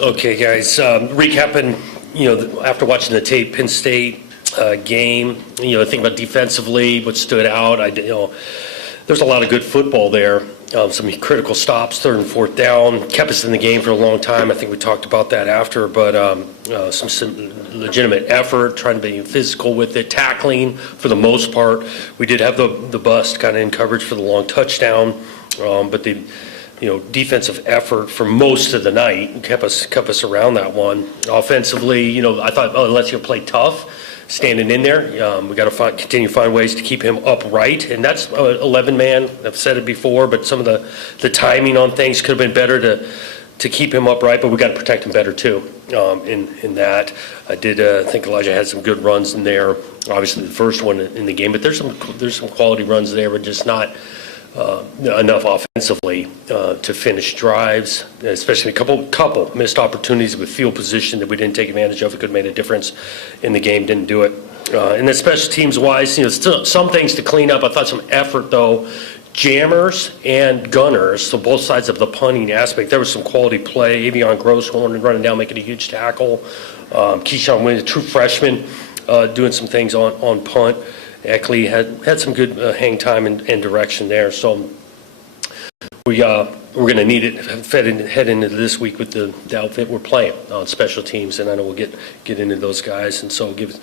Okay, guys, recapping, after watching the Penn State game, think about defensively, what stood out. There's a lot of good football there. Some critical stops, third and fourth down, kept us in the game for a long time. I think we talked about that after, but some legitimate effort, trying to be physical with it, tackling for the most part. We did have the bust kind of in coverage for the long touchdown, but the defensive effort for most of the night kept us around that one. Offensively, I thought, unless you play tough, standing in there, we got to continue to find ways to keep him upright, and that's 11-man. I've said it before, but some of the timing on things could have been better to keep him upright, but we got to protect him better too. In that, I did think Elijah had some good runs in there. Obviously, the first one in the game, but there's some quality runs there, but just not enough offensively to finish drives, especially a couple missed opportunities with field position that we didn't take advantage of. It could have made a difference in the game, didn't do it. And then special teams wise, still some things to clean up. I thought some effort though. Jammers and gunners, so both sides of the punting aspect, there was some quality play. Avion Gross running down, making a huge tackle. Keyshawn Williams, a true freshman, doing some things on punt. Eckley had some good hang time and direction there. So we're going to need it head into this week with the outfit we're playing on special teams, and I know we'll get into those guys. And so give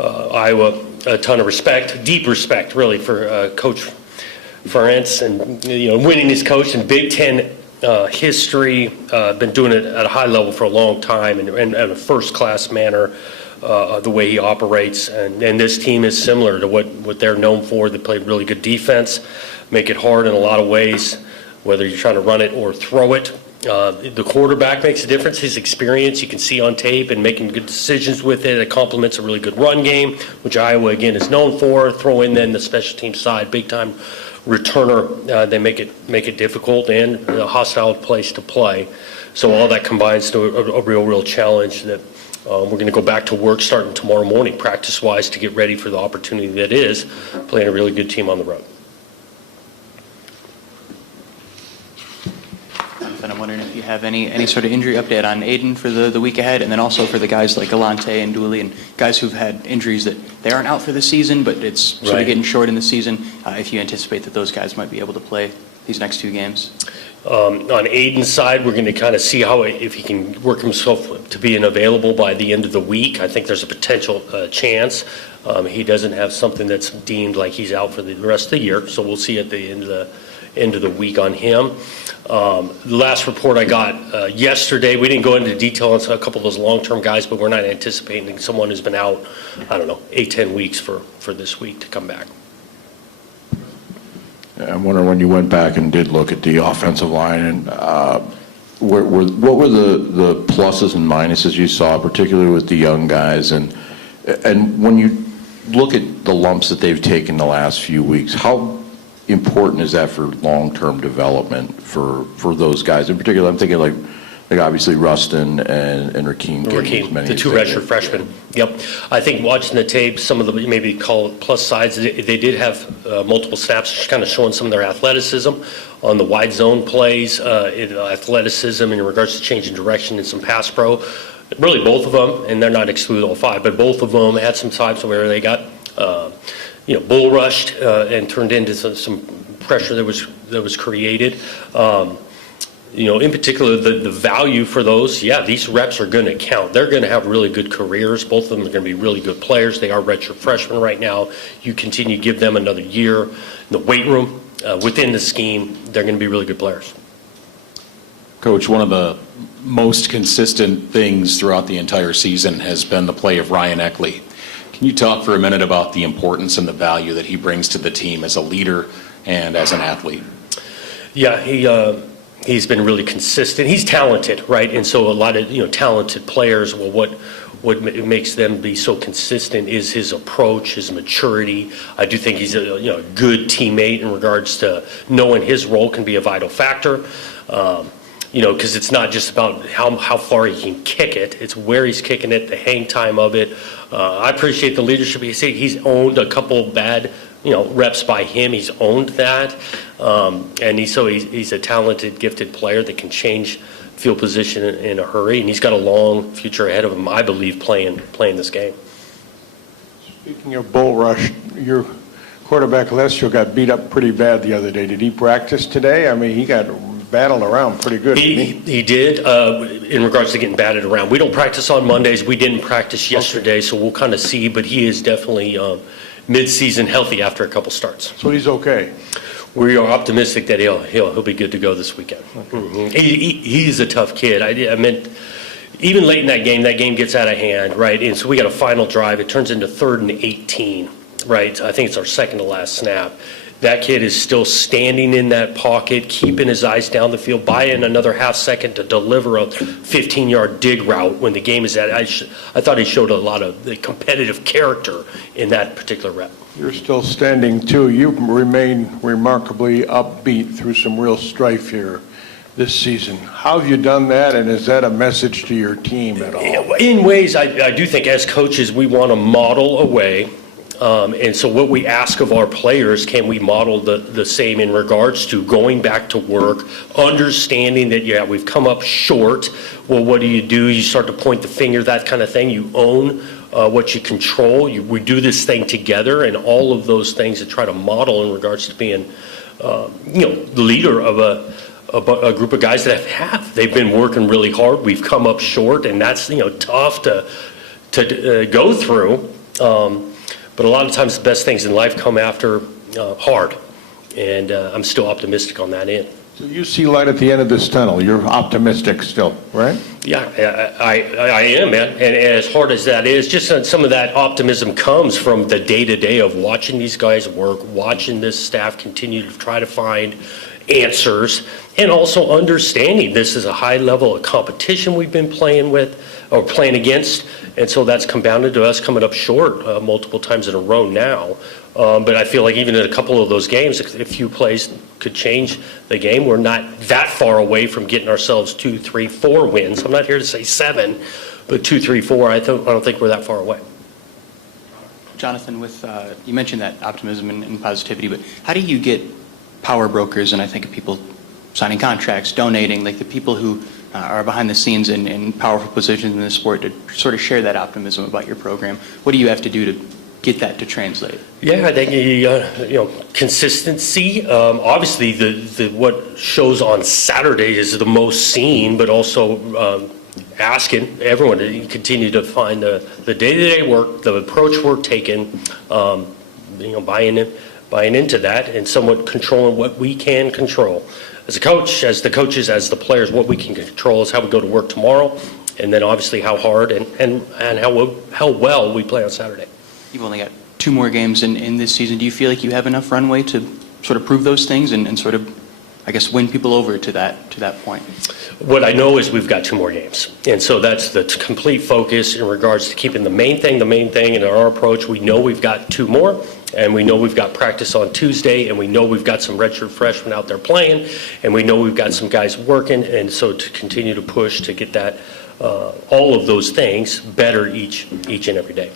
Iowa a ton of respect, deep respect, really, for Coach Ferentz and winning his coach in Big Ten history. Been doing it at a high level for a long time and in a first-class manner. The way he operates, and this team is similar to what they're known for. They play really good defense, make it hard in a lot of ways, whether you're trying to run it or throw it. The quarterback makes a difference. His experience you can see on tape and making good decisions with it. It complements a really good run game, which Iowa again is known for. Throw in then the special team side, big time returner. They make it difficult and a hostile place to play. So all that combines to a real challenge that. We're going to go back to work starting tomorrow morning, practice-wise, to get ready for the opportunity that is playing a really good team on the road. And I'm wondering if you have any sort of injury update on Aiden for the week ahead, and then also for the guys like Galante and Dooley and guys who've had injuries that they aren't out for the season, but it's sort of getting short in the season. If you anticipate that those guys might be able to play these next two games. On Aiden's side, we're going to kind of see if he can work himself to being available by the end of the week. I think there's a potential chance. He doesn't have something that's deemed like he's out for the rest of the year, so we'll see at the end of the week on him. The last report I got yesterday, we didn't go into detail on a couple of those long-term guys, but we're not anticipating someone who's been out, 8-10 weeks for this week to come back. I'm wondering, when you went back and did look at the offensive line, and what were the pluses and minuses you saw, particularly with the young guys, and when you look at the lumps that they've taken the last few weeks, how important is that for long-term development for those guys? In particular, I'm thinking like obviously Rustin and Rakeem. The two redshirt freshmen. Yep. I think watching the tape, some of the maybe call it plus sides, they did have multiple snaps, just kind of showing some of their athleticism on the wide zone plays, athleticism in regards to changing direction and some pass pro. Really both of them, and they're not excluded all five, but both of them had some times where they got bull rushed and turned into some pressure that was created. In particular, the value for those, these reps are going to count. They're going to have really good careers. Both of them are going to be really good players. They are redshirt freshmen right now. You continue to give them another year in the weight room, within the scheme, they're going to be really good players. Coach, one of the most consistent things throughout the entire season has been the play of Ryan Eckley. Can you talk for a minute about the importance and the value that he brings to the team as a leader and as an athlete? Yeah, he's been really consistent. He's talented, right? And so a lot of talented players. Well, what makes them be so consistent is his approach, his maturity. I do think he's a good teammate in regards to knowing his role can be a vital factor. Because it's not just about how far he can kick it. It's where he's kicking it, the hang time of it. I appreciate the leadership. He's owned a couple bad reps by him. He's owned that. And he's a talented, gifted player that can change field position in a hurry. And he's got a long future ahead of him, I believe, playing this game. Speaking of bull rush, your quarterback Alessio got beat up pretty bad the other day. Did he practice today? I mean, he got battled around pretty good. He did, in regards to getting batted around. We don't practice on Mondays. We didn't practice yesterday, so we'll kind of see. But he is definitely mid-season healthy after a couple starts. So he's okay. We are optimistic that he'll be good to go this weekend. Mm-hmm. He's a tough kid. I meant, even late in that game gets out of hand, right? And so we got a final drive. It turns into 3rd and 18, right? I think it's our second to last snap. That kid is still standing in that pocket, keeping his eyes down the field, buying another half second to deliver a 15-yard dig route when the game is at. I thought he showed a lot of the competitive character in that particular rep. You're still standing, too. You remain remarkably upbeat through some real strife here this season. How have you done that, and is that a message to your team at all? In ways, I do think as coaches we want to model a way. And so what we ask of our players, can we model the same in regards to going back to work, understanding that, we've come up short. Well, what do? You start to point the finger, that kind of thing. You own what you control. We do this thing together, and all of those things to try to model in regards to being, the leader of a group of guys that they've been working really hard. We've come up short, and that's, tough to go through. But a lot of times the best things in life come after hard, and I'm still optimistic on that end. So you see light at the end of this tunnel. You're optimistic still, right? Yeah, I am, man. And as hard as that is, just some of that optimism comes from the day-to-day of watching these guys work, watching this staff continue to try to find answers, and also understanding this is a high level of competition we've been playing with or playing against, and so that's compounded to us coming up short multiple times in a row now. But I feel like even in a couple of those games, a few plays could change the game. We're not that far away from getting ourselves 2, 3, 4 wins. I'm not here to say 7, but 2, 3, 4. I don't think we're that far away. Jonathan, with you mentioned that optimism and positivity, but how do you get power brokers, and I think of people signing contracts, donating, like the people who are behind the scenes in powerful positions in the sport, to sort of share that optimism about your program? What do you have to do to get that to translate? Yeah, I think consistency. Obviously, the what shows on Saturday is the most seen, but also asking everyone to continue to find the day-to-day work, the approach we're taking, buying into that, and somewhat controlling what we can control. As a coach, as the coaches, as the players, what we can control is how we go to work tomorrow, and then obviously how hard and how well we play on Saturday. You've only got 2 more games in this season. Do you feel like you have enough runway to sort of prove those things and sort of, I guess, win people over to that point? What I know is we've got 2 more games, and so that's the complete focus in regards to keeping the main thing, in our approach. We know we've got 2 more, and we know we've got practice on Tuesday, and we know we've got some redshirt freshmen out there playing, and we know we've got some guys working, and so to continue to push to get that, all of those things better each and every day.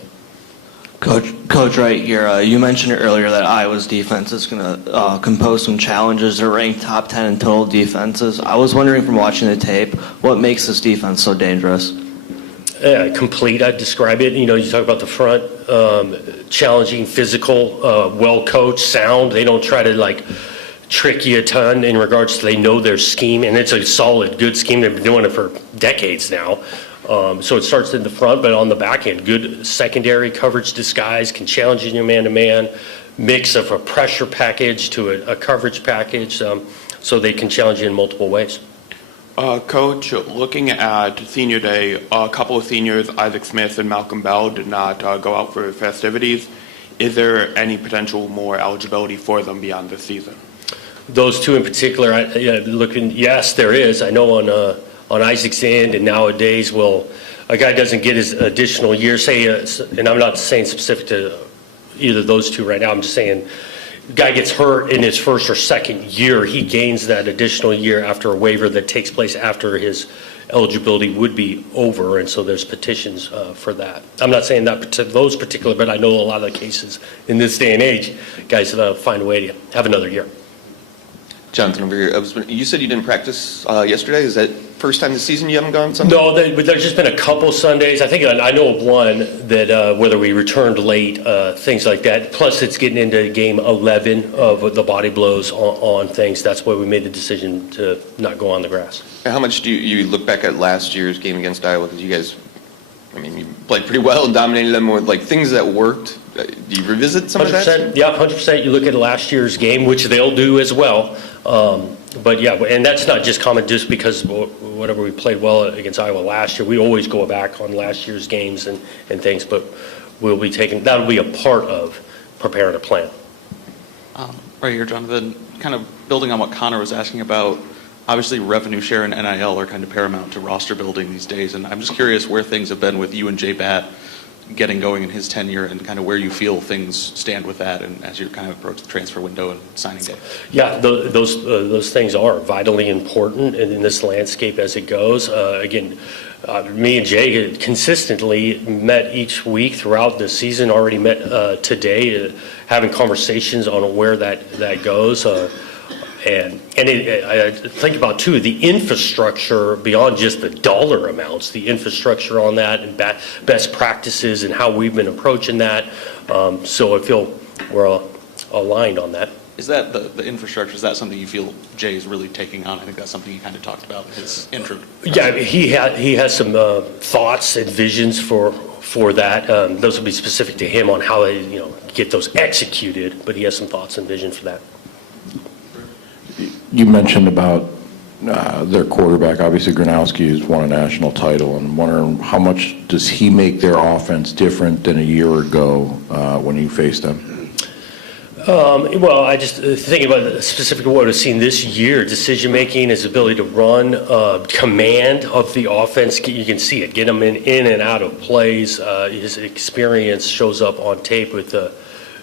Coach Wright here, you mentioned earlier that Iowa's defense is going to compose some challenges. They're ranked top 10 in total defenses. I was wondering from watching the tape, what makes this defense so dangerous? Complete, I'd describe it. You talk about the front, challenging, physical, well-coached, sound. They don't try to, trick you a ton in regards to they know their scheme, and it's a solid, good scheme. They've been doing it for decades now. So it starts in the front, but on the back end, good secondary coverage disguise, can challenge you man-to-man, mix of a pressure package to a coverage package, so they can challenge you in multiple ways. Coach, looking at senior day, a couple of seniors, Isaac Smith and Malcolm Bell, did not go out for festivities. Is there any potential more eligibility for them beyond this season? Those 2 in particular, yes, there is. I know on Isaac's end, and nowadays, a guy doesn't get his additional year, and I'm not saying specific to either those 2 right now, I'm just saying guy gets hurt in his first or second year, he gains that additional year after a waiver that takes place after his eligibility would be over, and so there's petitions for that. I'm not saying that those particular, but I know a lot of the cases in this day and age, guys find a way to have another year. Jonathan, over here, you said you didn't practice yesterday. Is that first time this season you haven't gone Sunday? No, but there's just been a couple Sundays. I think I know of one that whether we returned late, things like that. Plus, it's getting into game 11 of the body blows on things. That's why we made the decision to not go on the grass. How much do you look back at last year's game against Iowa? Because you guys, I mean, you played pretty well and dominated them with like things that worked. Do you revisit some of that? 100%. Yeah, 100%. You look at last year's game, which they'll do as well. But yeah, and that's not just common just because whatever we played well against Iowa last year. We always go back on last year's games and things, but that'll be a part of preparing a plan. Right here, Jonathan, kind of building on what Connor was asking about, obviously revenue share and NIL are kind of paramount to roster building these days, and I'm just curious where things have been with you and Jay Batt getting going in his tenure and kind of where you feel things stand with that and as you kind of approach the transfer window and signing day. Yeah, those things are vitally important in this landscape as it goes. Again, me and Jay consistently met each week throughout the season, already met today, having conversations on where that goes. And I think about, too, the infrastructure beyond just the dollar amounts, the infrastructure on that and best practices and how we've been approaching that. So I feel we're aligned on that. Is that the infrastructure, is that something you feel Jay is really taking on? I think that's something he kind of talked about in his intro. Yeah, he has some thoughts and visions for that. Those will be specific to him on how they get those executed, but he has some thoughts and vision for that. You mentioned about their quarterback. Obviously, Gronowski has won a national title, and I'm wondering how much does he make their offense different than a year ago when you faced them? Well, I just thinking about specifically what I've seen this year, decision-making, his ability to run, command of the offense, you can see it, get him in and out of plays. His experience shows up on tape with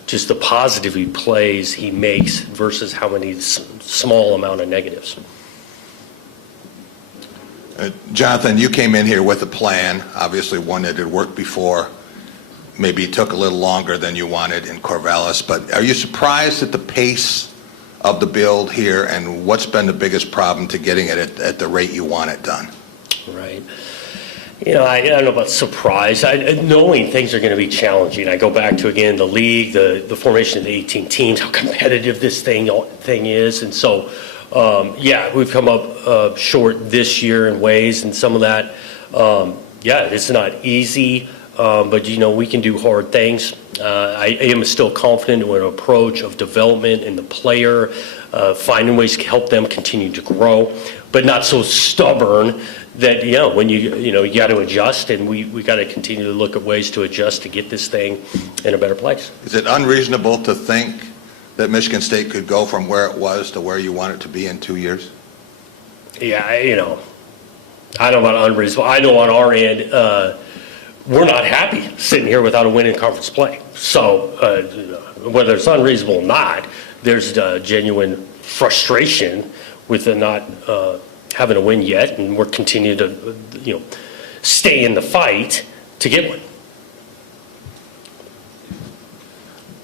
just the positive plays he makes versus how many small amount of negatives. Jonathan, you came in here with a plan, obviously one that had worked before. Maybe it took a little longer than you wanted in Corvallis, but are you surprised at the pace of the build here, and what's been the biggest problem to getting it at the rate you want it done? Right. I don't know about surprise. Knowing things are going to be challenging. I go back to, again, the league, the formation of the 18 teams, how competitive this thing is. And so, we've come up short this year in ways, and some of that, it's not easy, but, we can do hard things. I am still confident in an approach of development in the player, finding ways to help them continue to grow, but not so stubborn that when you got to adjust, and we got to continue to look at ways to adjust to get this thing in a better place. Is it unreasonable to think that Michigan State could go from where it was to where you want it to be in 2 years? Yeah, I don't know about unreasonable. I know on our end, we're not happy sitting here without a win in conference play. So whether it's unreasonable or not, there's genuine frustration with the not having a win yet, and we're continuing to, stay in the fight to get one.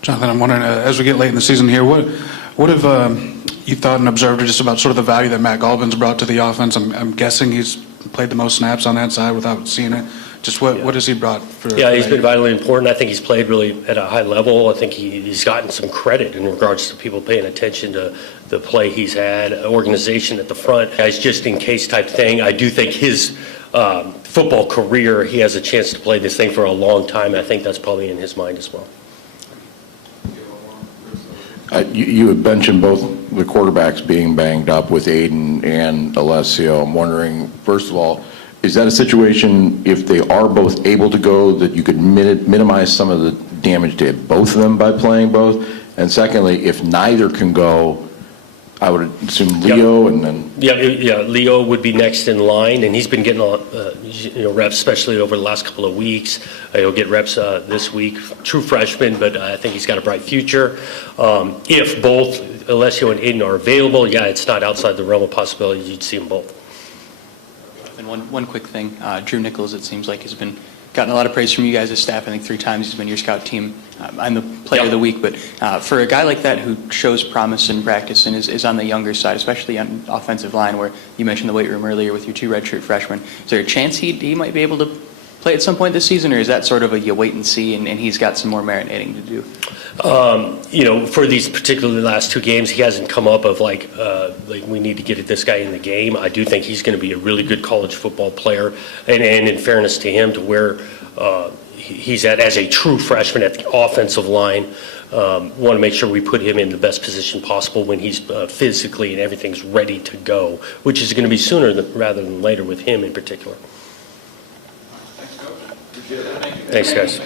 Jonathan, I'm wondering, as we get late in the season here, what have you thought and observed just about sort of the value that Matt Galvin's brought to the offense? I'm guessing he's played the most snaps on that side without seeing it. Just what has he brought for? Yeah, he's been vitally important. I think he's played really at a high level. I think he's gotten some credit in regards to people paying attention to the play he's had, organization at the front. Guys, just in case type thing. I do think his football career, he has a chance to play this thing for a long time. I think that's probably in his mind as well. You had mentioned both the quarterbacks being banged up with Aiden and Alessio. I'm wondering, first of all, is that a situation, if they are both able to go, that you could minimize some of the damage to both of them by playing both? And secondly, if neither can go, I would assume Leo, and then... Yeah, Leo would be next in line, and he's been getting reps, especially over the last couple of weeks. He'll get reps this week. True freshman, but I think he's got a bright future. If both Alessio and Aiden are available, it's not outside the realm of possibility you'd see them both. And one quick thing, Drew Nichols, it seems like, has gotten a lot of praise from you guys as staff. I think 3 times he's been your scout team. I'm the player of the week, but for a guy like that who shows promise in practice and is on the younger side, especially on offensive line, where you mentioned the weight room earlier with your 2 redshirt freshmen, is there a chance he might be able to play at some point this season, or is that sort of a you wait and see, and he's got some more marinating to do? For these particularly last 2 games, he hasn't come up of like we need to get this guy in the game. I do think he's going to be a really good college football player, and in fairness to him, to where he's at as a true freshman at the offensive line, want to make sure we put him in the best position possible when he's physically and everything's ready to go, which is going to be sooner rather than later with him in particular. Thanks, guys.